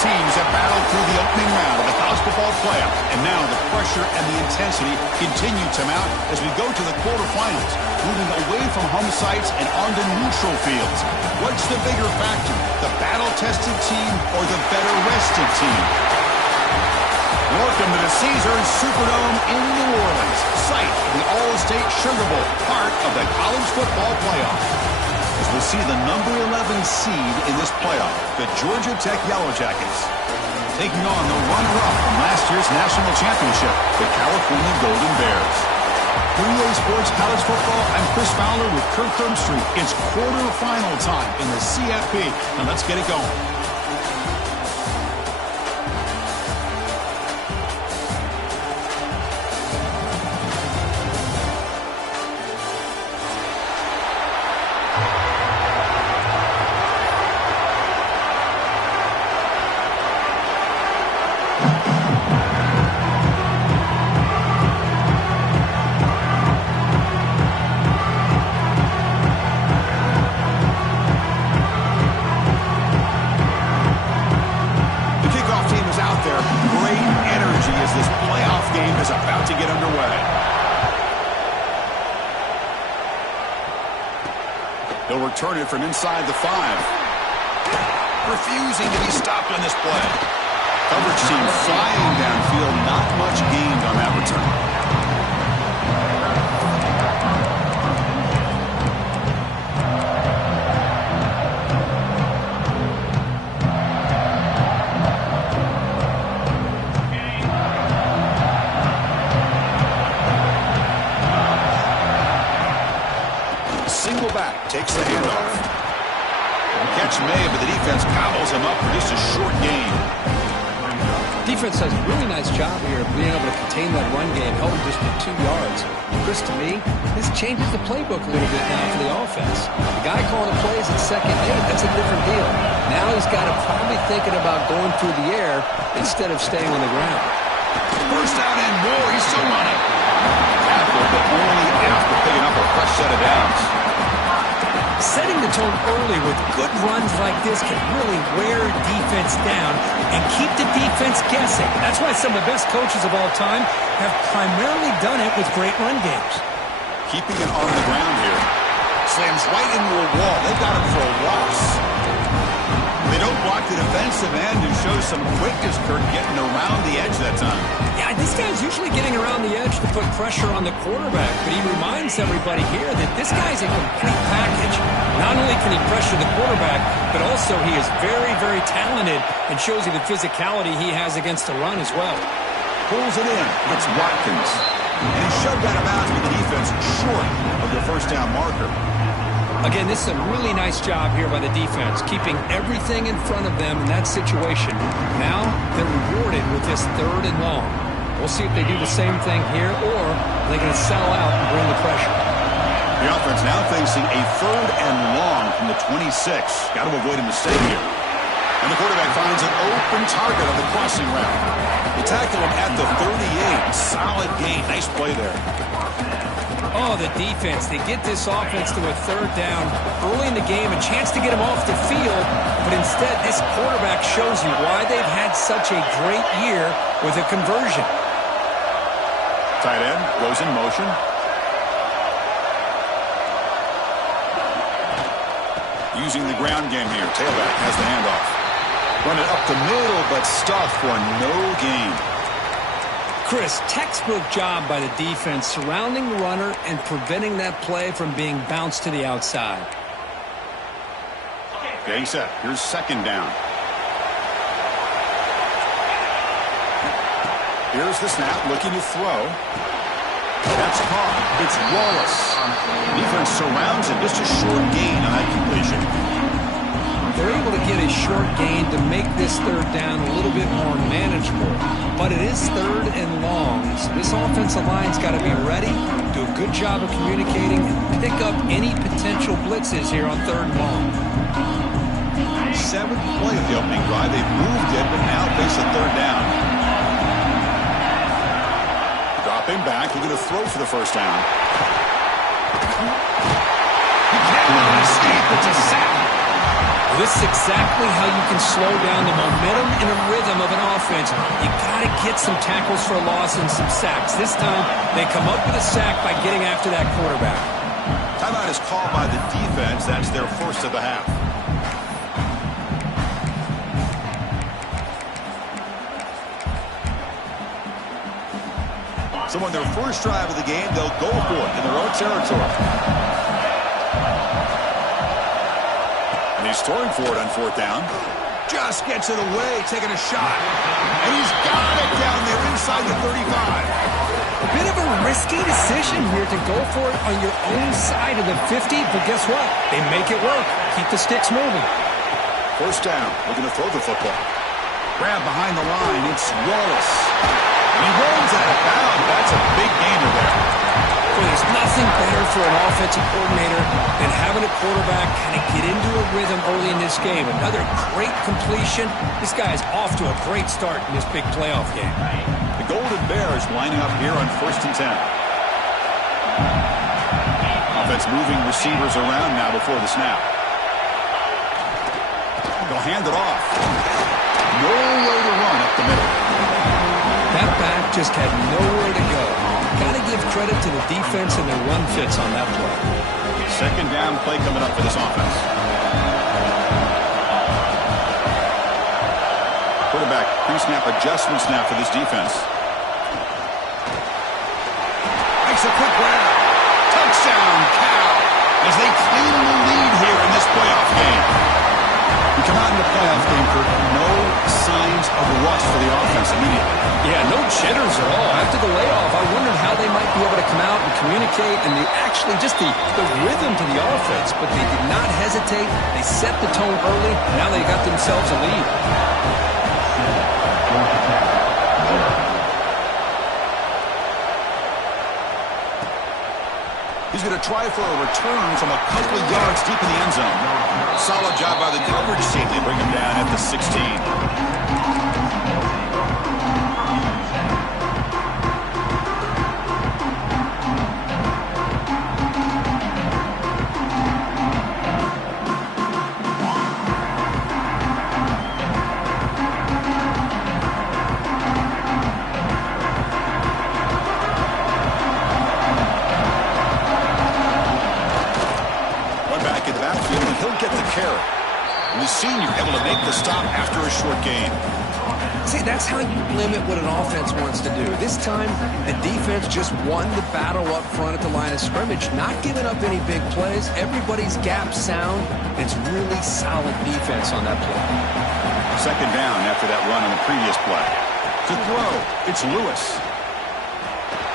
teams have battled through the opening round of the college football playoff, and now the pressure and the intensity continue to mount as we go to the quarterfinals, moving away from home sites and onto neutral fields. What's the bigger factor, the battle-tested team or the better-rested team? Welcome to the Caesars Superdome in New Orleans, site of the All-State Sugar Bowl, part of the college football playoff. As we'll see the number 11 seed in this playoff, the Georgia Tech Yellow Jackets, taking on the runner-up from last year's national championship, the California Golden Bears. For EA Sports College Football, I'm Chris Fowler with Kirk Herbstreit. It's quarterfinal time in the CFB, and let's get it going. They'll return it from inside the 5. Refusing to be stopped on this play. Coverage team flying downfield. Not much gained on that return. Takes the handoff. Catch made, but the defense gobbles him up for just a short gain. Defense does a really nice job here of being able to contain that run game, held him just to 2 yards. Chris, to me, this changes the playbook a little bit now for the offense. The guy calling the plays at second, hey, that's a different deal. Now he's got to probably thinking about going through the air instead of staying on the ground. First down and more. He's still running. Tackled, but only after picking up a fresh set of downs. Setting the tone early with good runs like this can really wear defense down and keep the defense guessing. That's why some of the best coaches of all time have primarily done it with great run games. Keeping it on the ground here. Slams right into a wall. They've got him for a loss. They don't block the defensive end and show some quickness, Kirk, getting around the edge that time. Yeah, this guy's usually getting around the edge to put pressure on the quarterback, but he reminds everybody here that this guy's a complete package. Not only can he pressure the quarterback, but also he is very, very talented and shows you the physicality he has against the run as well. Pulls it in. It's Watkins. And he's shoved out of bounds with the defense short of the first down marker. Again, this is a really nice job here by the defense, keeping everything in front of them in that situation. Now they're rewarded with this 3rd and long. We'll see if they do the same thing here, or they're going to sell out and bring the pressure. The offense now facing a 3rd and long from the 26. Got to avoid a mistake here. And the quarterback finds an open target on the crossing route. They tackle him at the 38. Solid gain. Nice play there. Oh, the defense. They get this offense to a 3rd down early in the game, a chance to get him off the field, but instead this quarterback shows you why they've had such a great year with a conversion. Tight end goes in motion. Using the ground game here. Tailback has the handoff. Run it up the middle, but stuffed for no gain. Chris, textbook job by the defense surrounding the runner and preventing that play from being bounced to the outside. Okay, set. Here's 2nd down. Here's the snap, looking to throw. That's caught. It's Wallace. Defense surrounds it. Just a short gain on that completion. They're able to get a short gain to make this 3rd down a little bit more manageable. But it is 3rd and long, so this offensive line's got to be ready, do a good job of communicating, and pick up any potential blitzes here on 3rd and long. 7th play of the opening drive. They've moved it, but now face a 3rd down. Dropping back, looking to throw for the first down. He can't let it escape. It's a sack. This is exactly how you can slow down the momentum and the rhythm of an offense. You got to get some tackles for a loss and some sacks. This time, they come up with a sack by getting after that quarterback. Timeout is called by the defense. That's their first of the half. So on their first drive of the game, they'll go for it in their own territory. And he's throwing for it on fourth down. Just gets it away, taking a shot. And he's got it down there inside the 35. A bit of a risky decision here to go for it on your own side of the 50, but guess what? They make it work. Keep the sticks moving. First down, looking to throw the football. Grab behind the line, it's Wallace. He rolls out of bounds. That's a big gainer there. Well, there's nothing better for an offensive coordinator than having a quarterback kind of get into a rhythm early in this game. Another great completion. This guy's off to a great start in this big playoff game. The Golden Bears lining up here on 1st and 10. Offense moving receivers around now before the snap. They'll hand it off. No way to run up the middle. That back just had nowhere to go. Got to give credit to the defense and their run fits on that play. Second down play coming up for this offense. Quarterback pre-snap adjustments now for this defense. Makes a quick grab. Touchdown, Cal, as they claim the lead here in this playoff game. We come out in the playoff game for no signs of rust for the offense immediately. Yeah, no jitters at all. After the layoff, I wondered how they might be able to come out and communicate and actually just the rhythm to the offense. But they did not hesitate. They set the tone early. Now they got themselves a lead. He's going to try for a return from a couple of yards deep in the end zone. Solid job by the coverage team. They bring him down at the 16. The senior able to make the stop after a short game. See, that's how you limit what an offense wants to do. This time, the defense just won the battle up front at the line of scrimmage, not giving up any big plays. Everybody's gap sound. It's really solid defense on that play. Second down after that run on the previous play. To throw, it's Lewis.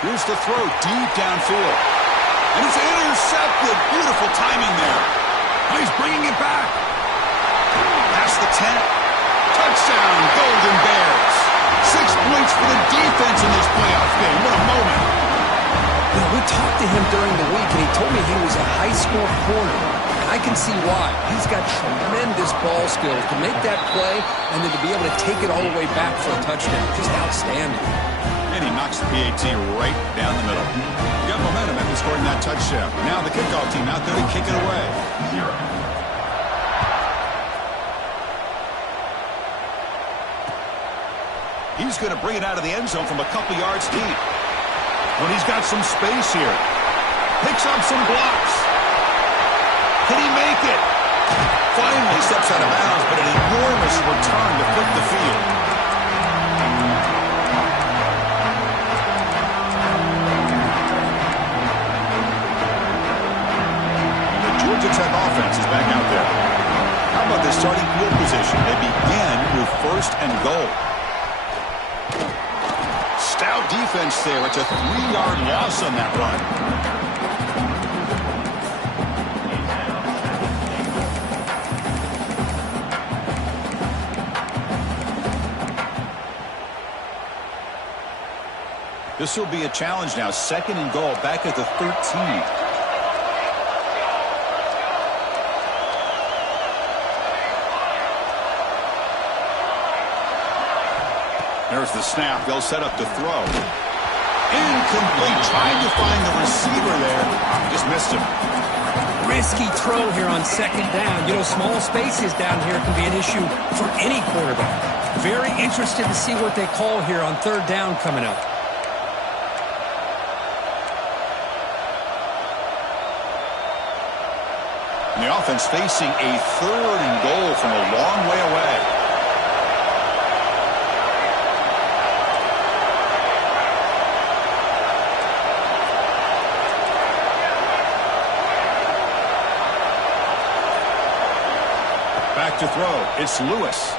Here's the throw deep downfield. And it's intercepted. Beautiful timing there. Oh, he's bringing it back. Past the 10. Touchdown, Golden Bears. 6 points for the defense in this playoff game. What a moment. You know, we talked to him during the week, and he told me he was a high-score corner. And I can see why. He's got tremendous ball skills to make that play and then to be able to take it all the way back for a touchdown. Just outstanding. And he knocks the PAT right down the middle. He got momentum after scoring that touchdown. Now the kickoff team out there to kick it away. He's going to bring it out of the end zone from a couple yards deep. When he's got some space here. Picks up some blocks. Can he make it? Finally steps out of bounds, but an enormous return to flip the field. The Georgia Tech offense is back out there. How about the starting field position? They begin with 1st and goal. Stout defense there. It's a 3-yard loss on that run. This will be a challenge now. 2nd and goal back at the 13. There's the snap. They'll set up to throw. Incomplete. Trying to find the receiver there. Just missed him. risky throw here on second down. You know, small spaces down here can be an issue for any quarterback. Very interested to see what they call here on third down coming up. And the offense facing a 3rd and goal from a long way away. Back to throw. It's Lewis.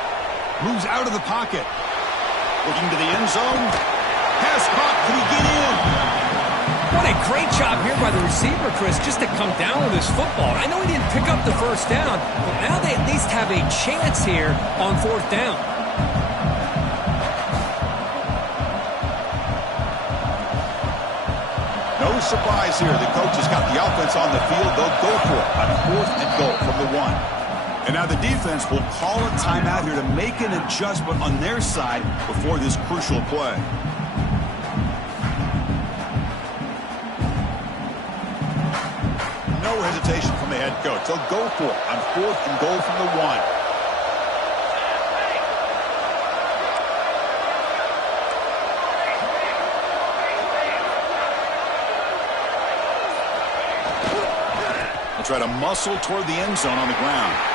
Moves out of the pocket. Looking to the end zone. Pass caught. Can he get in? What a great job here by the receiver, Chris, just to come down with this football. I know he didn't pick up the first down, but now they at least have a chance here on 4th down. No surprise here. The coach has got the offense on the field. They'll go for it on 4th and goal from the 1. And now the defense will call a timeout here to make an adjustment on their side before this crucial play. No hesitation from the head coach. They'll go for it on 4th and goal from the 1. They'll try to muscle toward the end zone on the ground.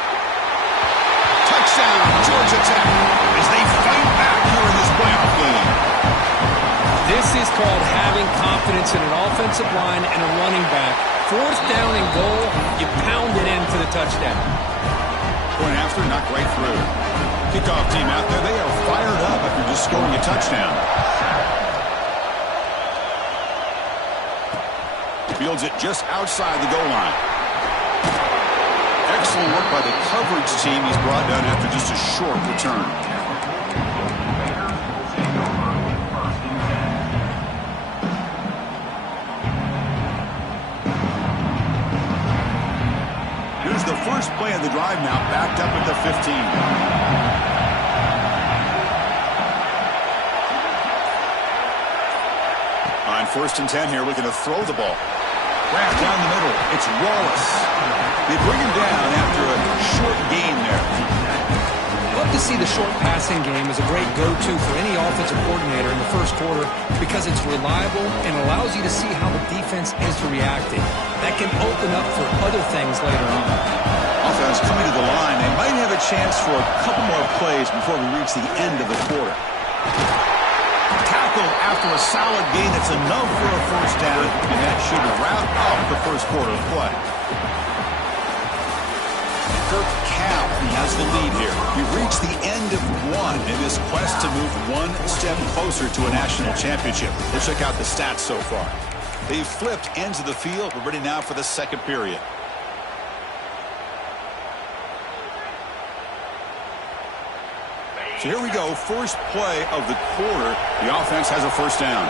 Touchdown, Georgia Tech, as they fight back here in this playoff game. This is called having confidence in an offensive line and a running back. 4th down and goal, you pound it in for the touchdown. Point after, not right through. Kickoff team out there, they are fired up after just scoring a touchdown. Fields it just outside the goal line. Excellent work by the coverage team. He's brought down after just a short return. Here's the first play of the drive now, backed up at the 15. On 1st and 10 here, looking to throw the ball. Wrapped down the middle. It's Wallace. They bring him down after a short gain there. Love to see the short passing game as a great go-to for any offensive coordinator in the first quarter because it's reliable and allows you to see how the defense is reacting. That can open up for other things later on. Offense coming to the line. They might have a chance for a couple more plays before we reach the end of the quarter. Tackle after a solid gain. That's enough for a 1st down, and that should wrap up the first quarter of play. Kirk Cow has the lead here. We've reached the end of 1 in this quest to move 1 step closer to a national championship. Let's check out the stats so far. They've flipped ends of the field. We're ready now for the second period. So here we go. First play of the quarter. The offense has a 1st down.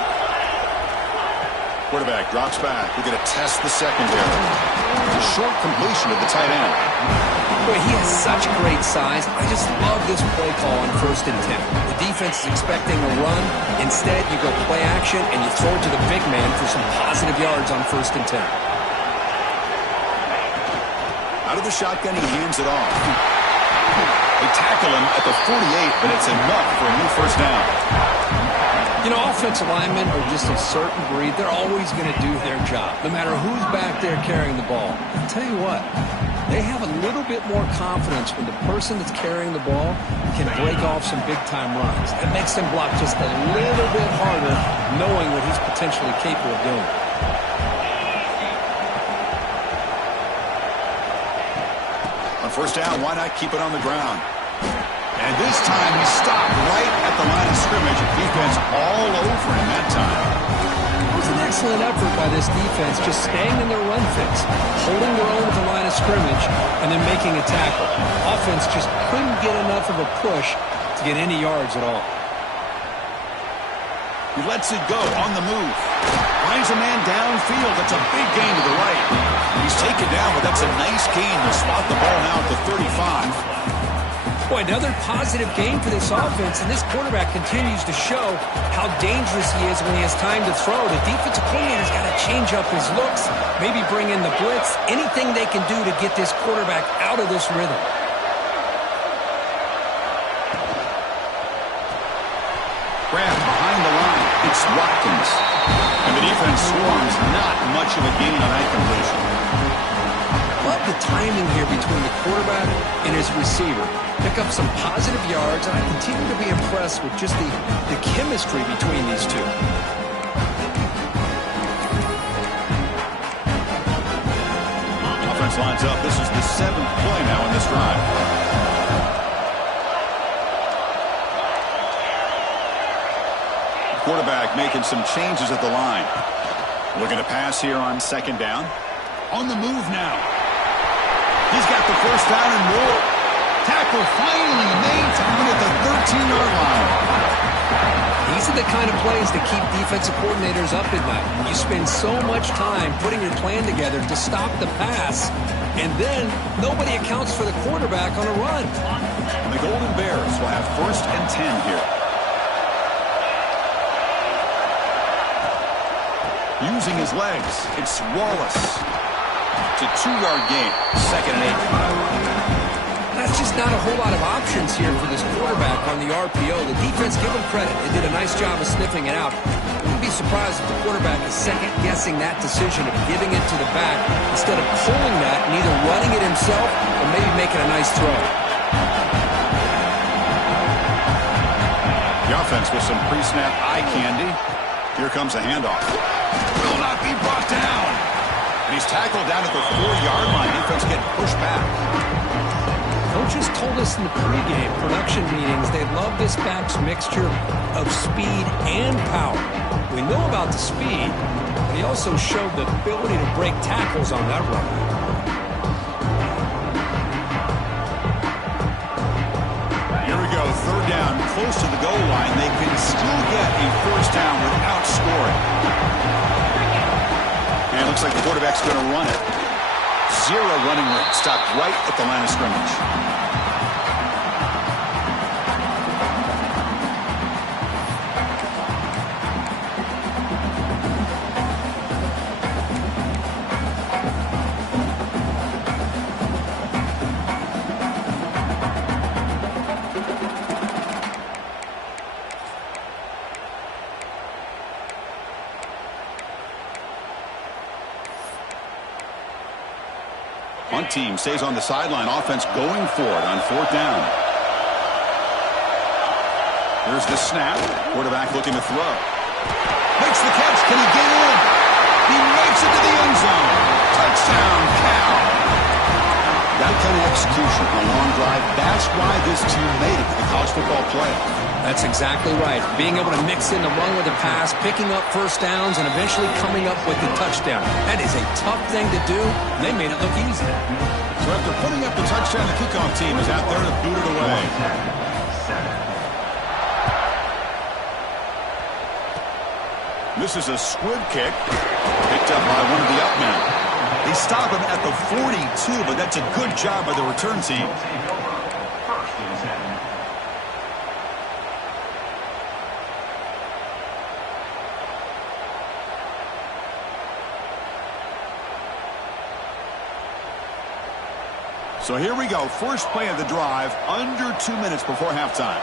Quarterback drops back. We're going to test the secondary. A short completion of the tight end. Boy, he has such great size. I just love this play call on 1st and 10. The defense is expecting a run. Instead, you go play action and you throw it to the big man for some positive yards on 1st and 10. Out of the shotgun, he hands it off. They tackle him at the 48, but it's enough for a new 1st down. You know, offensive linemen are just a certain breed. They're always going to do their job, no matter who's back there carrying the ball. I'll tell you what, they have a little bit more confidence when the person that's carrying the ball can break off some big-time runs. That makes them block just a little bit harder, knowing what he's potentially capable of doing. On 1st down, why not keep it on the ground? And this time he stopped right at the line of scrimmage. Defense all over him that time. It was an excellent effort by this defense, just staying in their run fix, holding their own at the line of scrimmage, and then making a tackle. Offense just couldn't get enough of a push to get any yards at all. He lets it go on the move. Finds a man downfield. That's a big gain to the right. He's taken down, but that's a nice gain to spot the ball now at the 35. Boy, another positive game for this offense, and this quarterback continues to show how dangerous he is when he has time to throw. The defensive coordinator's got to change up his looks, maybe bring in the blitz, anything they can do to get this quarterback out of this rhythm. Grab behind the line. It's Watkins. And the defense swarms, not much of a gain on that completion. Love the timing here between the quarterback and his receiver. Pick up some positive yards, and I continue to be impressed with just the chemistry between these two. Offense lines up. This is the 7th play now in this drive. Quarterback making some changes at the line. Looking to pass here on 2nd down. On the move now. He's got the 1st down and more. Tackle finally made, down at the 13-yard line. These are the kind of plays that keep defensive coordinators up at night. You spend so much time putting your plan together to stop the pass, and then nobody accounts for the quarterback on a run. The Golden Bears will have 1st and 10 here. Using his legs, it's Wallace. It's a 2-yard gain, 2nd and 8. That's just not a whole lot of options here for this quarterback on the RPO. The defense, give them credit. They did a nice job of sniffing it out. Wouldn't be surprised if the quarterback is second-guessing that decision of giving it to the back instead of pulling that and either running it himself or maybe making a nice throw. The offense with some pre-snap eye candy. Here comes a handoff. Will not be brought down. And he's tackled down at the 4-yard line. Defense getting pushed back. Coaches told us in the pregame production meetings they love this back's mixture of speed and power. We know about the speed, but he also showed the ability to break tackles on that run. Here we go, 3rd down, close to the goal line. They can still get a 1st down without scoring. And it looks like the quarterback's going to run it. 0 running room, stopped right at the line of scrimmage. One team stays on the sideline. Offense going for it on 4th down. Here's the snap. Quarterback looking to throw. Makes the catch. Can he get in? He makes it to the end zone. Touchdown, Cal. That kind of execution on a long drive, that's why this team made it to the college football playoff. That's exactly right. Being able to mix in the run with the pass, picking up 1st downs, and eventually coming up with the touchdown. That is a tough thing to do, and they made it look easy. So after putting up the touchdown, the kickoff team is out there to boot it away. This is a squib kick, picked up by one of the up men. They stop him at the 42, but that's a good job by the return team. So here we go. 1st play of the drive, under 2 minutes before halftime.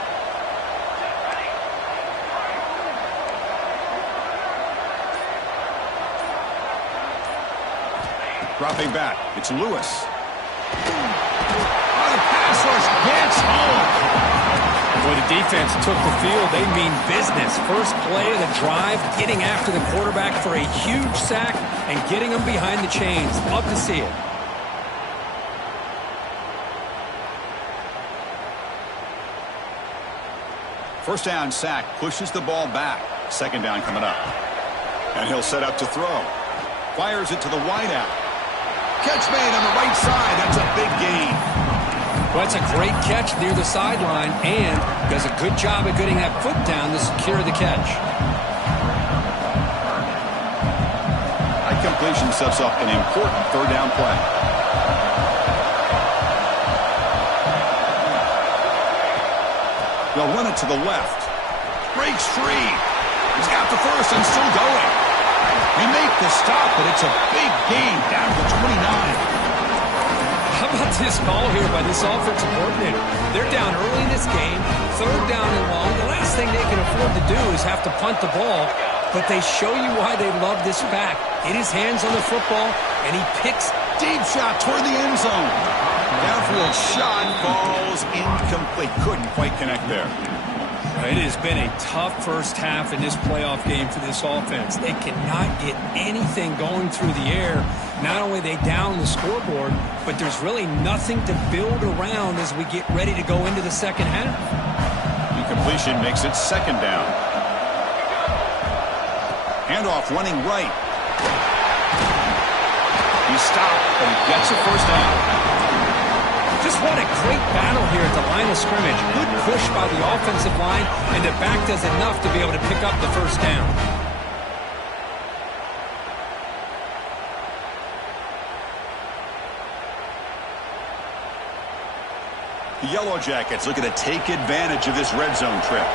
Dropping back. It's Lewis. On a pass rush, gets home. Boy, the defense took the field. They mean business. 1st play of the drive, getting after the quarterback for a huge sack and getting him behind the chains. Love to see it. First down sack, pushes the ball back. 2nd down coming up. And he'll set up to throw. Fires it to the wideout. Catch made on the right side. That's a big gain. Well, that's a great catch near the sideline and does a good job of getting that foot down to secure the catch. That completion sets up an important 3rd down play. it to the left. Breaks free. He's got the first and still going. They make the stop, but it's a big gain down to 29. How about this call here by this offensive coordinator? They're down early in this game, third down and long. The last thing they can afford to do is have to punt the ball, but they show you why they love this back. Get his hands on the football, and he picks. Deep shot toward the end zone. Downfield shot falls incomplete. Couldn't quite connect there. It has been a tough first half in this playoff game for this offense. They cannot get anything going through the air. Not only are they down the scoreboard, but there's really nothing to build around as we get ready to go into the second half. Incompletion makes it second down. Handoff running right. He stopped, but he gets a first down. Just what a great battle here at the line of scrimmage. Good push by the offensive line, and the back does enough to be able to pick up the first down. The Yellow Jackets looking to take advantage of this red zone trip.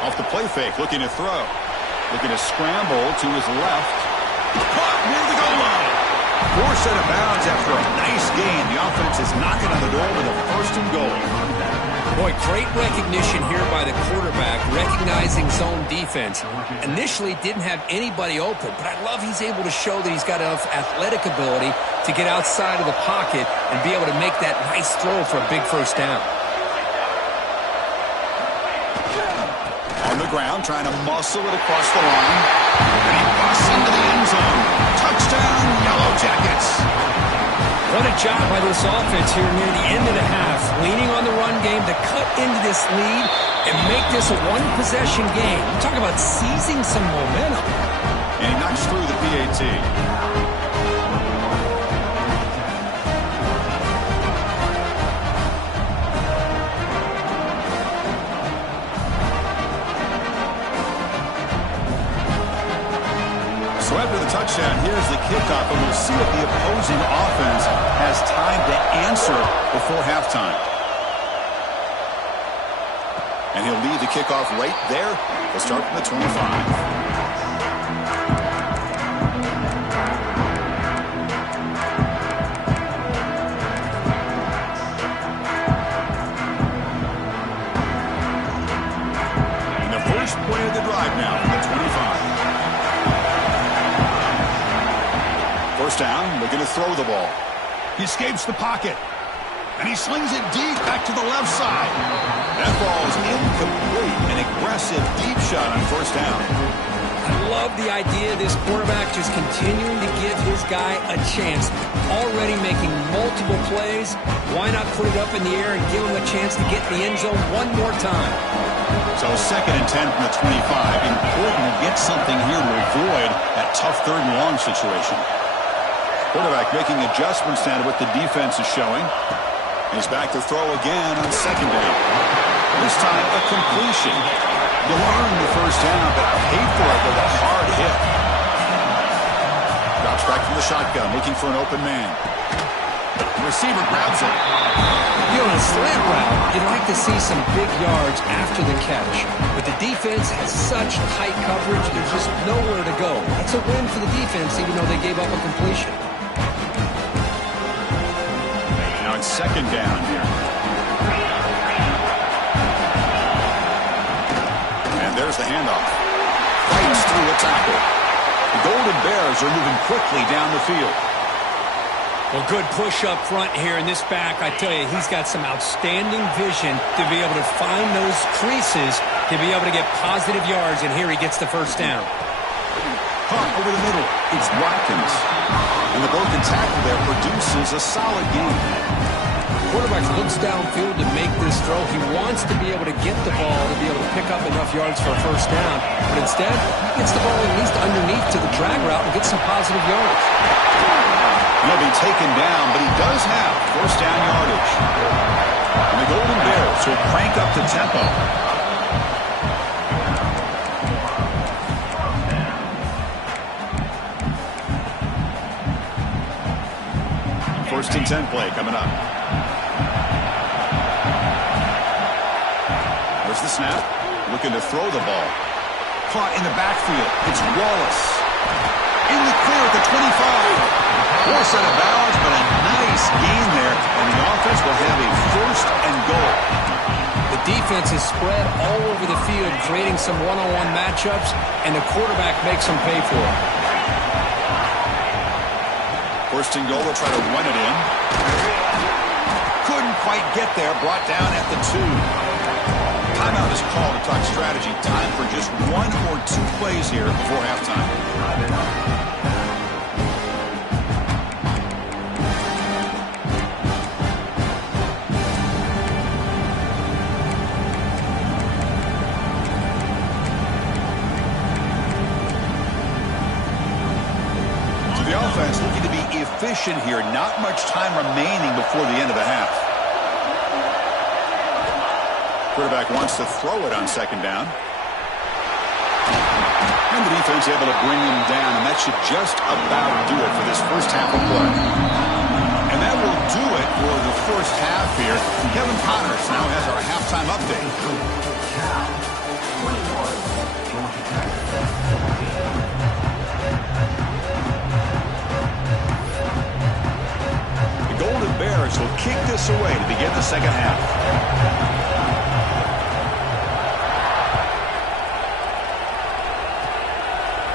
Off the play fake, looking to throw. Looking to scramble to his left. Caught near the goal line. Forced out of bounds after a nice gain. The offense is knocking on the door with a first and goal. Boy, great recognition here by the quarterback, recognizing zone defense. Initially didn't have anybody open, but I love he's able to show that he's got enough athletic ability to get outside of the pocket and be able to make that nice throw for a big first down. On the ground, trying to muscle it across the line. And he busts into the end zone. Touchdown, Yellow Jackets. What a job by this offense here near the end of the half. Leaning on the run game to cut into this lead and make this a one-possession game. You talk about seizing some momentum. And he knocks through the PAT. So after the touchdown, here's the kickoff, and we'll see if the opposing offense has time to answer before halftime. And he'll lead the kickoff right there. We'll start from the 25. And the first play of the drive now from the 25. First down, looking to throw the ball. He escapes the pocket. And he slings it deep back to the left side. That ball is incomplete. An aggressive deep shot on first down. I love the idea of this quarterback just continuing to give his guy a chance. Already making multiple plays. Why not put it up in the air and give him a chance to get in the end zone one more time? So second and 10 from the 25. Important to get something here to avoid that tough third and long situation. Quarterback making adjustments now to what the defense is showing. He's back to throw again on second down. This time a completion. You'll earn the first down, but pay for it with a hard hit. Drops back from the shotgun, looking for an open man. The receiver grabs it. You know, in a slant route, you'd like to see some big yards after the catch. But the defense has such tight coverage, there's just nowhere to go. That's a win for the defense, even though they gave up a completion. Now it's second down here. And there's the handoff. Fights through a tackle. The Golden Bears are moving quickly down the field. Well, good push up front here in this back. I tell you, he's got some outstanding vision to be able to find those creases to be able to get positive yards, and here he gets the first down. Caught over the middle. It's Watkins. And the broken tackle there produces a solid game. Quarterback looks downfield to make this throw. He wants to be able to get the ball to be able to pick up enough yards for a first down. But instead, he gets the ball at least underneath to the drag route and gets some positive yards. He'll be taken down, but he does have first down yardage. And the Golden Bears will crank up the tempo. First and 10 play coming up. snap. Looking to throw the ball. Caught in the backfield. It's Wallace. In the clear at the 25. Force out of bounds, but a nice gain there. And the offense will have a first and goal. The defense is spread all over the field, creating some one-on-one matchups, and the quarterback makes them pay for it. First and goal, they'll try to run it in. Couldn't quite get there, brought down at the 2. Timeout is called to talk strategy. Time for just 1 or 2 plays here before halftime. Offense looking to be efficient here. Not much time remaining before the end of the half. Quarterback wants to throw it on second down. And the defense able to bring him down, and that should just about do it for this first half of play. And that will do it for the first half here. Kevin Connors now has our halftime update. Bears will kick this away to begin the second half.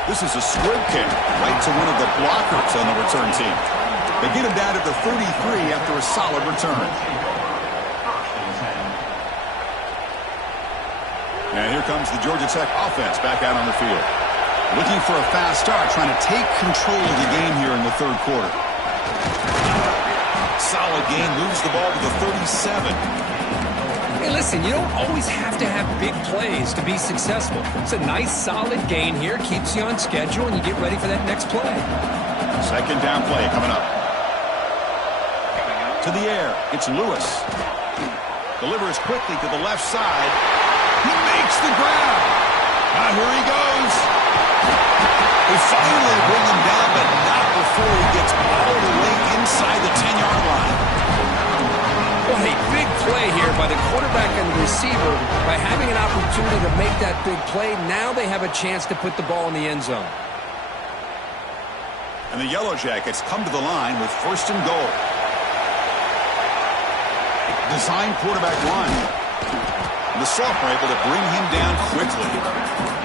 This is a squib kick right to one of the blockers on the return team. They get him down to the 33 after a solid return. And here comes the Georgia Tech offense back out on the field. Looking for a fast start, trying to take control of the game here in the third quarter. Solid gain, moves the ball to the 37. Hey, listen, you don't always have to have big plays to be successful. It's a nice, solid gain here, keeps you on schedule, and you get ready for that next play. Second down play coming up. To the air, it's Lewis. Delivers quickly to the left side. He makes the grab. Now here he goes. They finally bring him down, but not before he gets all the way inside the 10-yard line. Well, a big play here by the quarterback and the receiver. By having an opportunity to make that big play, now they have a chance to put the ball in the end zone. And the Yellow Jackets come to the line with first and goal. Design quarterback one. The sophomore able to bring him down quickly.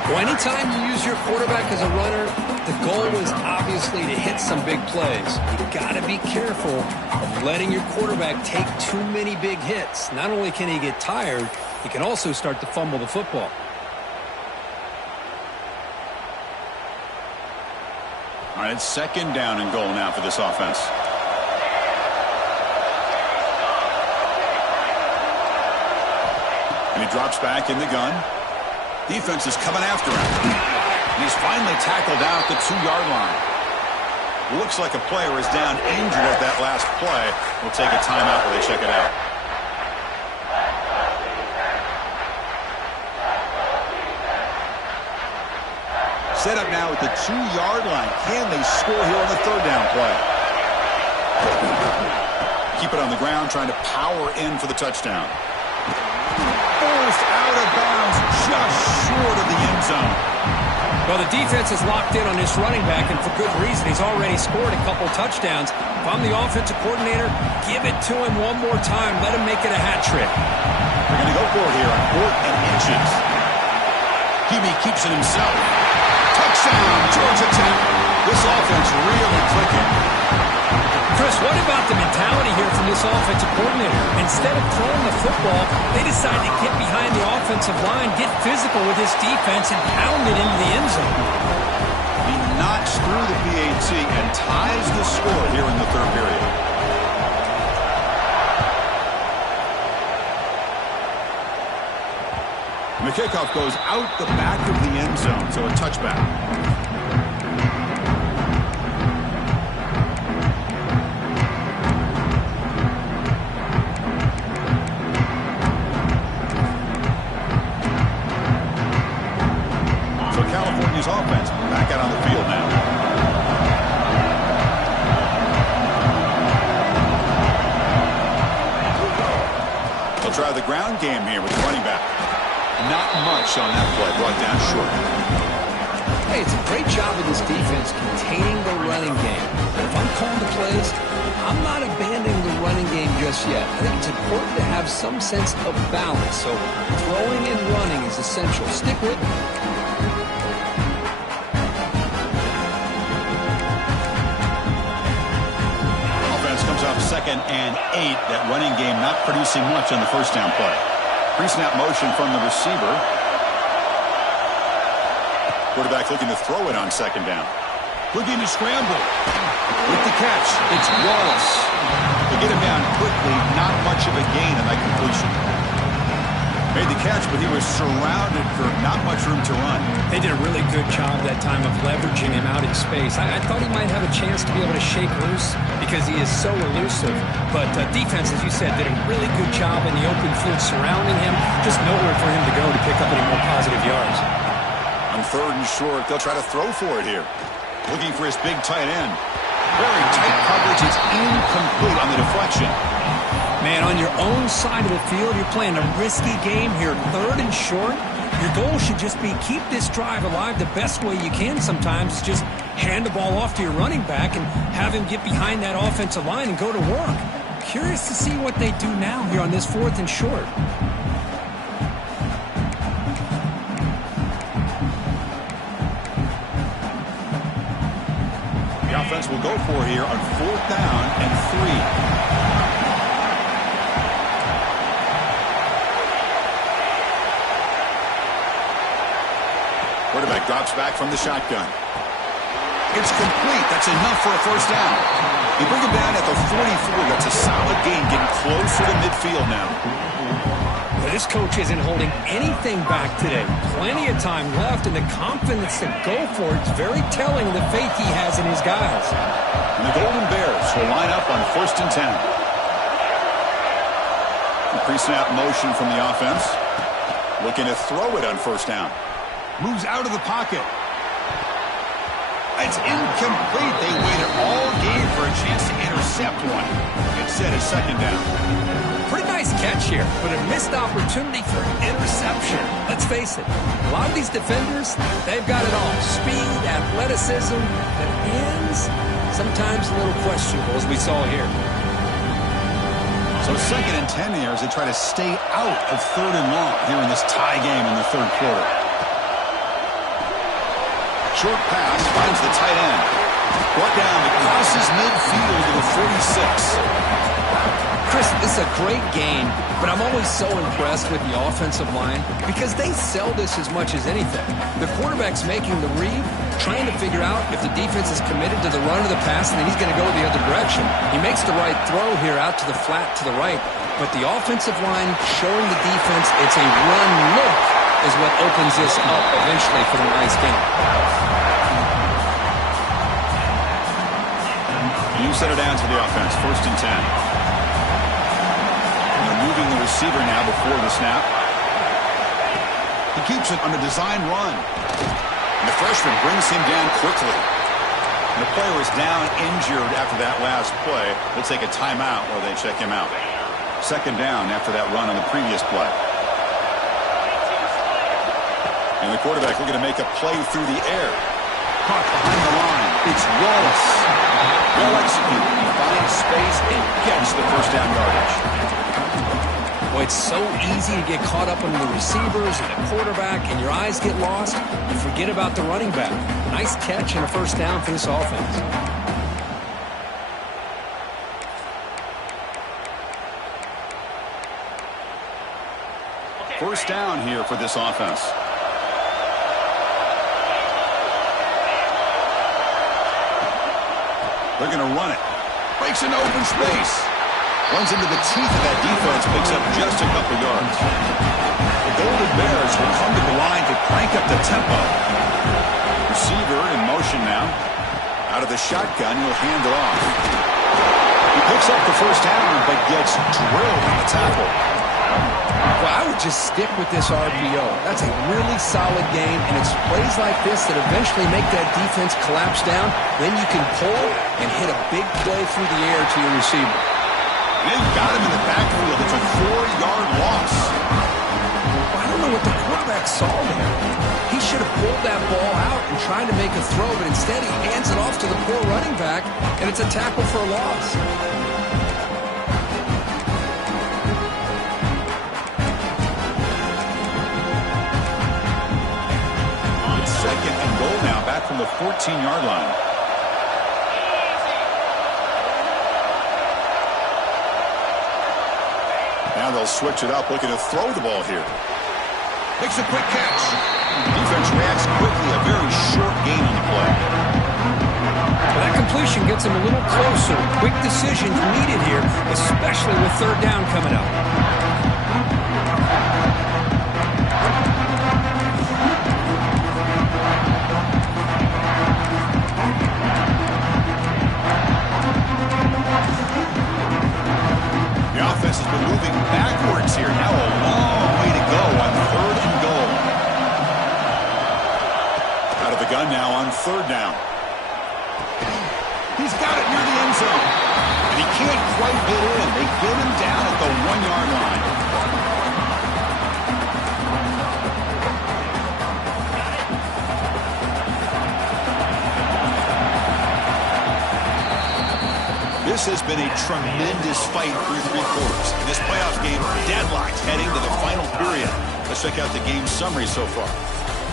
Well, anytime you use your quarterback as a runner, the goal is obviously to hit some big plays. You've got to be careful of letting your quarterback take too many big hits. Not only can he get tired, he can also start to fumble the football. All right, it's second down and goal now for this offense. And he drops back in the gun. Defense is coming after him. And he's finally tackled down at the 2-yard line. Looks like a player is down injured at that last play. We'll take a timeout while they check it out. Set up now at the 2-yard line. Can they score here on the third down play? Keep it on the ground, trying to power in for the touchdown. Forced out of bounds, just short of the end zone. Well, the defense is locked in on this running back, and for good reason. He's already scored a couple touchdowns. If I'm the offensive coordinator, give it to him one more time. Let him make it a hat trick. They're going to go for it here on 4th and inches. Hebe keeps it himself. Touchdown, Georgia Tech. This offense really clicking. Chris, what about the mentality here from this offensive coordinator? Instead of throwing the football, they decide to get behind the offensive line, get physical with this defense, and pound it into the end zone. He knocks through the PAT and ties the score here in the third period. And the kickoff goes out the back of the end zone, so a touchback. California's offense back out on the field now. They'll try the ground game here with the running back. Not much on that play, brought down short. Hey, it's a great job of this defense containing the running game. And if I'm calling the plays, I'm not abandoning the running game just yet. I think it's important to have some sense of balance. So throwing and running is essential. Stick with it. Offense comes up 2nd and 8. That running game not producing much on the first down play. Pre-snap motion from the receiver. Quarterback looking to throw it on 2nd down. Looking to scramble. With the catch, it's Wallace. They get him down quickly, not much of a gain in that completion. Made the catch, but he was surrounded for not much room to run. They did a really good job that time of leveraging him out in space. I thought he might have a chance to be able to shake loose because he is so elusive. But defense, as you said, did a really good job in the open field surrounding him. Just nowhere for him to go to pick up any more positive yards. On 3rd and short, they'll try to throw for it here. Looking for his big tight end. Very tight coverage. It's incomplete on the deflection. Man, on your own side of the field, you're playing a risky game here. 3rd and short. Your goal should just be keep this drive alive the best way you can sometimes. Just hand the ball off to your running back and have him get behind that offensive line and go to work. Curious to see what they do now here on this 4th and short. Offense will go for here on 4th down and 3. Quarterback drops back from the shotgun. It's complete. That's enough for a first down. You bring him down at the 44. That's a solid gain, getting closer to midfield now. Well, this coach isn't holding anything back today. Plenty of time left, and the confidence to go for it is very telling of the faith he has in his guys. And the Golden Bears will line up on 1st and 10. The pre-snap motion from the offense. Looking to throw it on 1st down. Moves out of the pocket. It's incomplete. They waited all game for a chance to intercept one. Instead, it's 2nd down. Pretty nice catch here, but a missed opportunity for interception. Let's face it, a lot of these defenders, they've got it all. Speed, athleticism, but hands, sometimes a little questionable, as we saw here. So 2nd and 10 here as they try to stay out of 3rd and long here in this tie game in the 3rd quarter. Short pass finds the tight end. Brought down, it crosses midfield to the 46. Chris, this is a great game, but I'm always so impressed with the offensive line because they sell this as much as anything. The quarterback's making the read, trying to figure out if the defense is committed to the run or the pass, and then he's going to go the other direction. He makes the right throw here out to the flat to the right, but the offensive line showing the defense it's a run look is what opens this up eventually for the nice game. You set it down to the offense, 1st and 10. Moving the receiver now before the snap. He keeps it on a design run. And the freshman brings him down quickly. And the player is down injured after that last play. They'll take a timeout while they check him out. 2nd down after that run on the previous play. And the quarterback looking to make a play through the air. Caught behind the line. It's Wallace. Well executed. He finds space and gets the first down yardage. Boy, it's so easy to get caught up on the receivers and the quarterback, and your eyes get lost. You forget about the running back. Nice catch and a first down for this offense. First down here for this offense. They're going to run it. Breaks into open space. Runs into the teeth of that defense. Picks up just a couple yards. The Golden Bears will come to the line to crank up the tempo. Receiver in motion now. Out of the shotgun, he'll hand it off. He picks up the first down, but gets drilled on the tackle. Well, I would just stick with this RPO. That's a really solid game, and it's plays like this that eventually make that defense collapse down. Then you can pull and hit a big play through the air to your receiver. They've got him in the backfield. It's a 4-yard loss. I don't know what the quarterback saw there. He should have pulled that ball out and tried to make a throw, but instead he hands it off to the poor running back, and it's a tackle for a loss. It's second and goal now, back from the 14-yard line. Now they'll switch it up, looking to throw the ball here. Makes a quick catch. Defense reacts quickly, a very short gain on the play. Well, that completion gets him a little closer. Quick decisions needed here, especially with third down coming up. The offense has been moving backwards here. Now a long way to go on third and goal. Out of the gun now on third down. He's got it near the end zone. And he can't quite get in. They get him down at the 1-yard line. This has been a tremendous fight through three quarters. In this playoff game, deadlocked heading to the final period. Let's check out the game summary so far.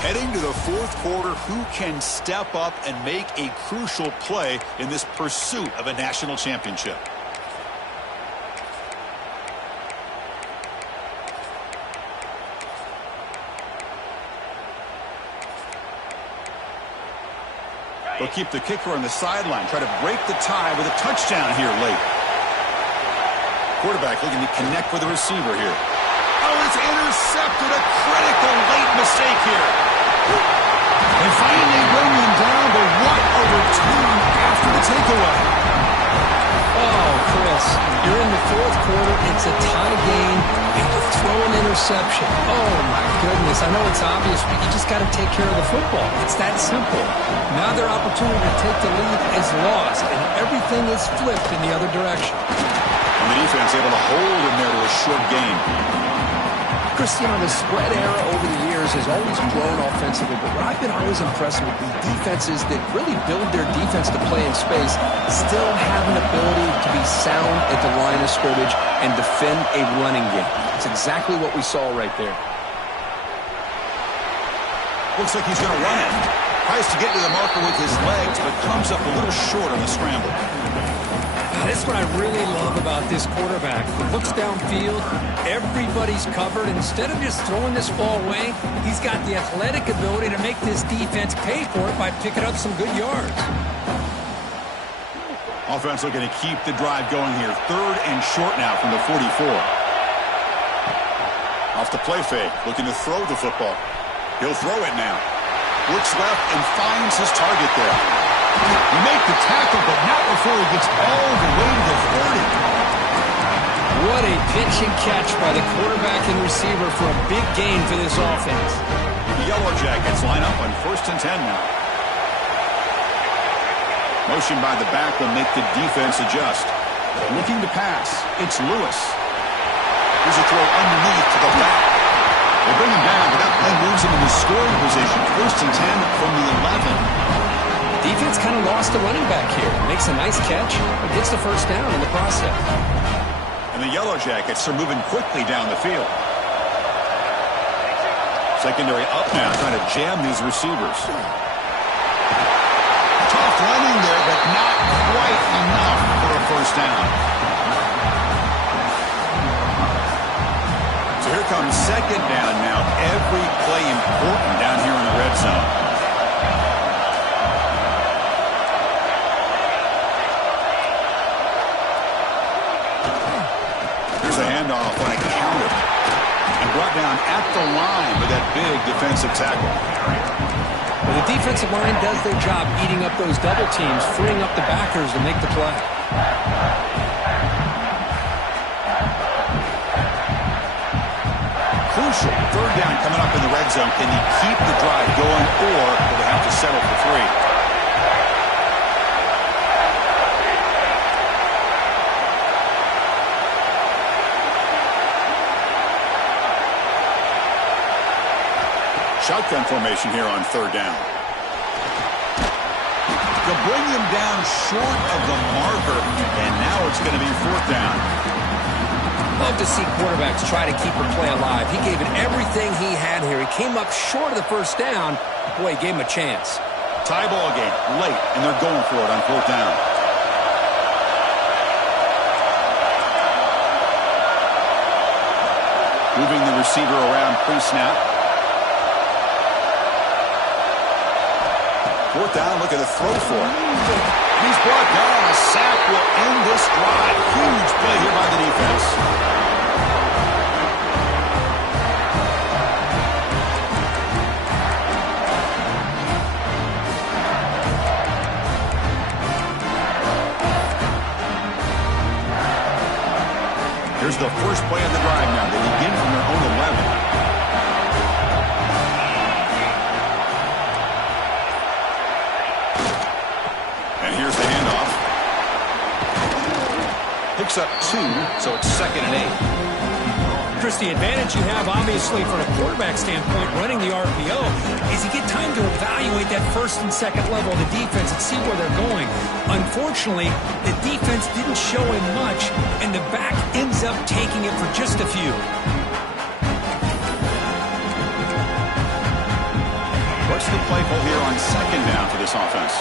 Heading to the fourth quarter, who can step up and make a crucial play in this pursuit of a national championship? They'll keep the kicker on the sideline, try to break the tie with a touchdown here late. Quarterback looking to connect with the receiver here. Oh, it's intercepted. A critical late mistake here. They finally bring him down, but what a return after the takeaway. Oh, Chris, you're in the fourth quarter. It's a tie game, and you throw an interception. Oh, my goodness. I know it's obvious, but you just got to take care of the football. It's that simple. Now their opportunity to take the lead is lost, and everything is flipped in the other direction. And the defense able to hold him there to a short gain. Chris, you know, the spread era over the years has always grown offensively, but what I've been always impressed with the defenses that really build their defense to play in space still have an ability to be sound at the line of scrimmage and defend a running game. It's exactly what we saw right there. Looks like he's going to run it. Tries to get to the marker with his legs, but comes up a little short on the scramble. That's what I really love about this quarterback. He looks downfield, everybody's covered. Instead of just throwing this ball away, he's got the athletic ability to make this defense pay for it by picking up some good yards. Offense looking to keep the drive going here. Third and short now from the 44. Off the play fake, looking to throw the football. He'll throw it now. Looks left and finds his target there. He makes the tackle, but not before he gets all the way to the 30. What a pitch and catch by the quarterback and receiver for a big gain for this offense. The Yellow Jackets line up on 1st and 10 now. Motion by the back will make the defense adjust. Looking to pass. It's Lewis. Here's a throw underneath to the back. They bring him down, but that play moves him into scoring position. 1st and 10 from the 11. Defense kind of lost the running back here. Makes a nice catch, but gets the first down in the process. And the Yellow Jackets are moving quickly down the field. Secondary up now, trying to jam these receivers. Tough running there, but not quite enough for a first down. So here comes second down now. Every play important down here in the red zone. Here's a handoff on a counter. And brought down at the line with that big defensive tackle. Well, the defensive line does their job eating up those double teams, freeing up the backers to make the play. Crucial. Third down coming up in the red zone. Can he keep the drive going, or will they have to settle for 3? Shotgun formation here on third down. They'll bring him down short of the marker, and now it's going to be fourth down. Love to see quarterbacks try to keep a play alive. He gave it everything he had here. He came up short of the first down. Boy, he gave him a chance. Tie ball game late, and they're going for it on fourth down. Moving the receiver around pre-snap. Fourth down, look at the throw for it. He's brought down. A sack will end this drive. Huge play here by the defense. Here's the first play of the drive now. They begin from their own 11. And here's the handoff. Picks up 2, so it's 2nd and 8. Chris, the advantage you have, obviously, from a quarterback standpoint, running the RPO, is you get time to evaluate that first and second level of the defense and see where they're going. Unfortunately, the defense didn't show him much, and the back ends up taking it for just a few. What's the play call here on second down for this offense?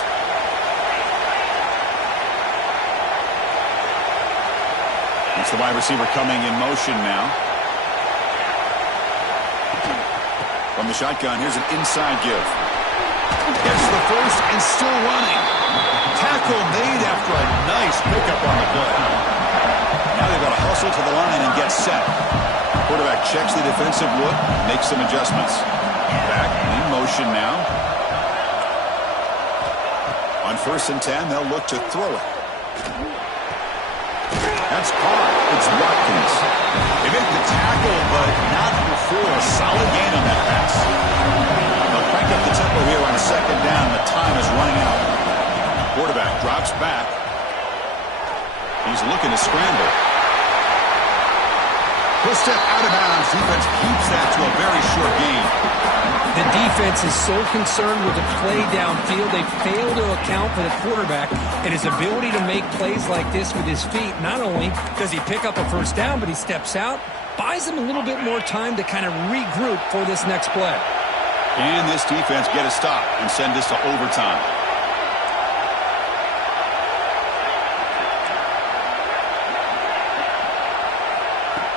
It's the wide receiver coming in motion now. From the shotgun, here's an inside give. Gets the first and still running. Tackle made after a nice pickup on the play. Now they've got to hustle to the line and get set. Quarterback checks the defensive look, makes some adjustments. Back in motion now. On 1st and 10, they'll look to throw it. That's caught. It's Watkins. They make the tackle, but not before a solid gain on that pass. They'll crank up the tempo here on second down. The time is running out. Quarterback drops back. He's looking to scramble. He'll step out of bounds. Defense keeps that to a very short gain. The defense is so concerned with the play downfield, they fail to account for the quarterback and his ability to make plays like this with his feet. Not only does he pick up a first down, but he steps out, buys him a little bit more time to kind of regroup for this next play. Can this defense get a stop and send this to overtime?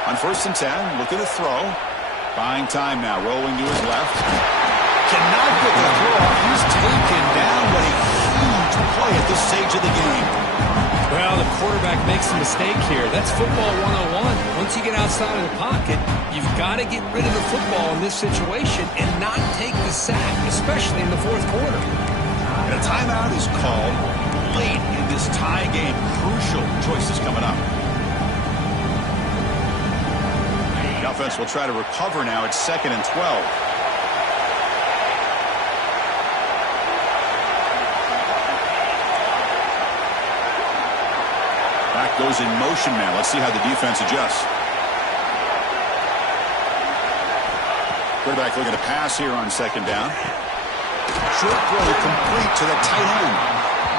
On 1st and 10, look at the throw. Buying time now, rolling to his left. Cannot get the throw off. He's taken down. What a huge play at this stage of the game. Well, the quarterback makes a mistake here. That's football 101. Once you get outside of the pocket, you've got to get rid of the football in this situation and not take the sack, especially in the fourth quarter. And a timeout is called late in this tie game. Crucial choices coming up. The offense will try to recover now. It's 2nd and 12. Back goes in motion now. Let's see how the defense adjusts. Quarterback looking to pass here on second down. Short throw complete to the tight end.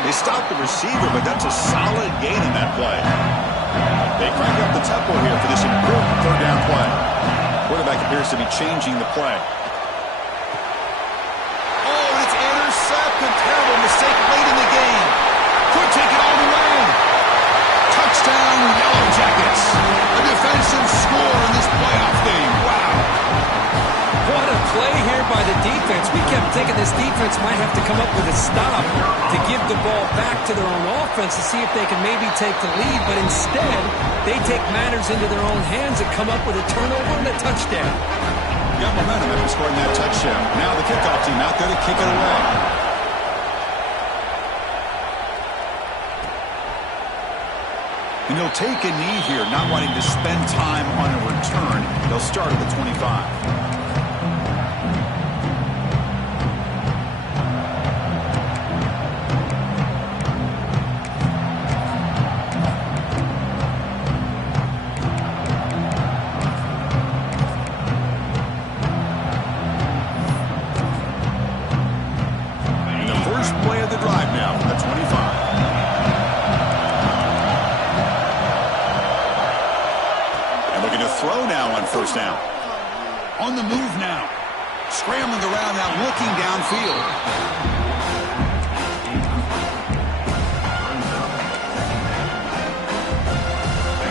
They stop the receiver, but that's a solid gain in that play. They crank up the tempo here for this important third down play. Quarterback appears to be changing the play. Oh, and it's intercepted. Terrible mistake late in the game. Could take it all the way. Touchdown, Yellow Jackets. A defensive score in this playoff game. Wow. What a play here by the defense. We kept thinking this defense might have to come up with a stop to give the ball back to their own offense to see if they can maybe take the lead, but instead they take matters into their own hands and come up with a turnover and a touchdown. Got momentum after scoring that touchdown. Now the kickoff team out there to kick it away. And he'll take a knee here, not wanting to spend time on a return. They'll start at the 25. throw now on first down. On the move now. Scrambling around now, looking downfield.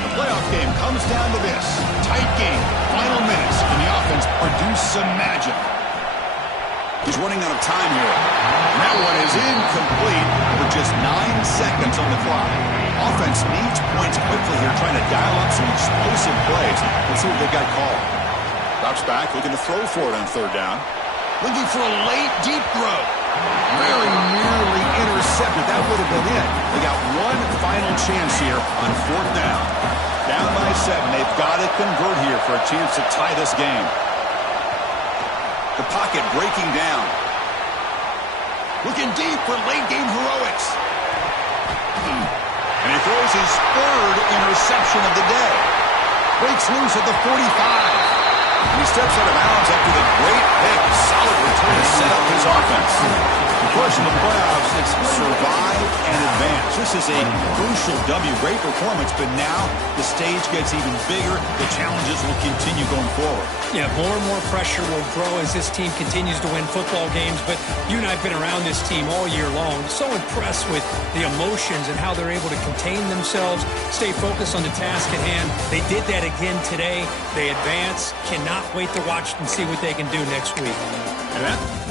The playoff game comes down to this. Tight game. Final minutes. And the offense produced some magic. He's running out of time here. And that one is incomplete with just 9 seconds on the clock. Offense needs points quickly here, trying to dial up some explosive plays. Let's see what they got called. Drops back, looking to throw for it on third down. Looking for a late, deep throw. Very nearly intercepted. That would have been it. They got one final chance here on fourth down. Down by 7. They've got to convert here for a chance to tie this game. The pocket breaking down. Looking deep for late game heroics. And he throws his third interception of the day. Breaks loose at the 45. And he steps out of bounds after the great pick. Solid return to set up his offense. Of course, in the playoffs, it's survive and advance. This is a crucial W. Great performance, but now the stage gets even bigger. The challenges will continue going forward. Yeah, more and more pressure will grow as this team continues to win football games. But you and I have been around this team all year long. So impressed with the emotions and how they're able to contain themselves, stay focused on the task at hand. They did that again today. They advance. Cannot wait to watch and see what they can do next week. And that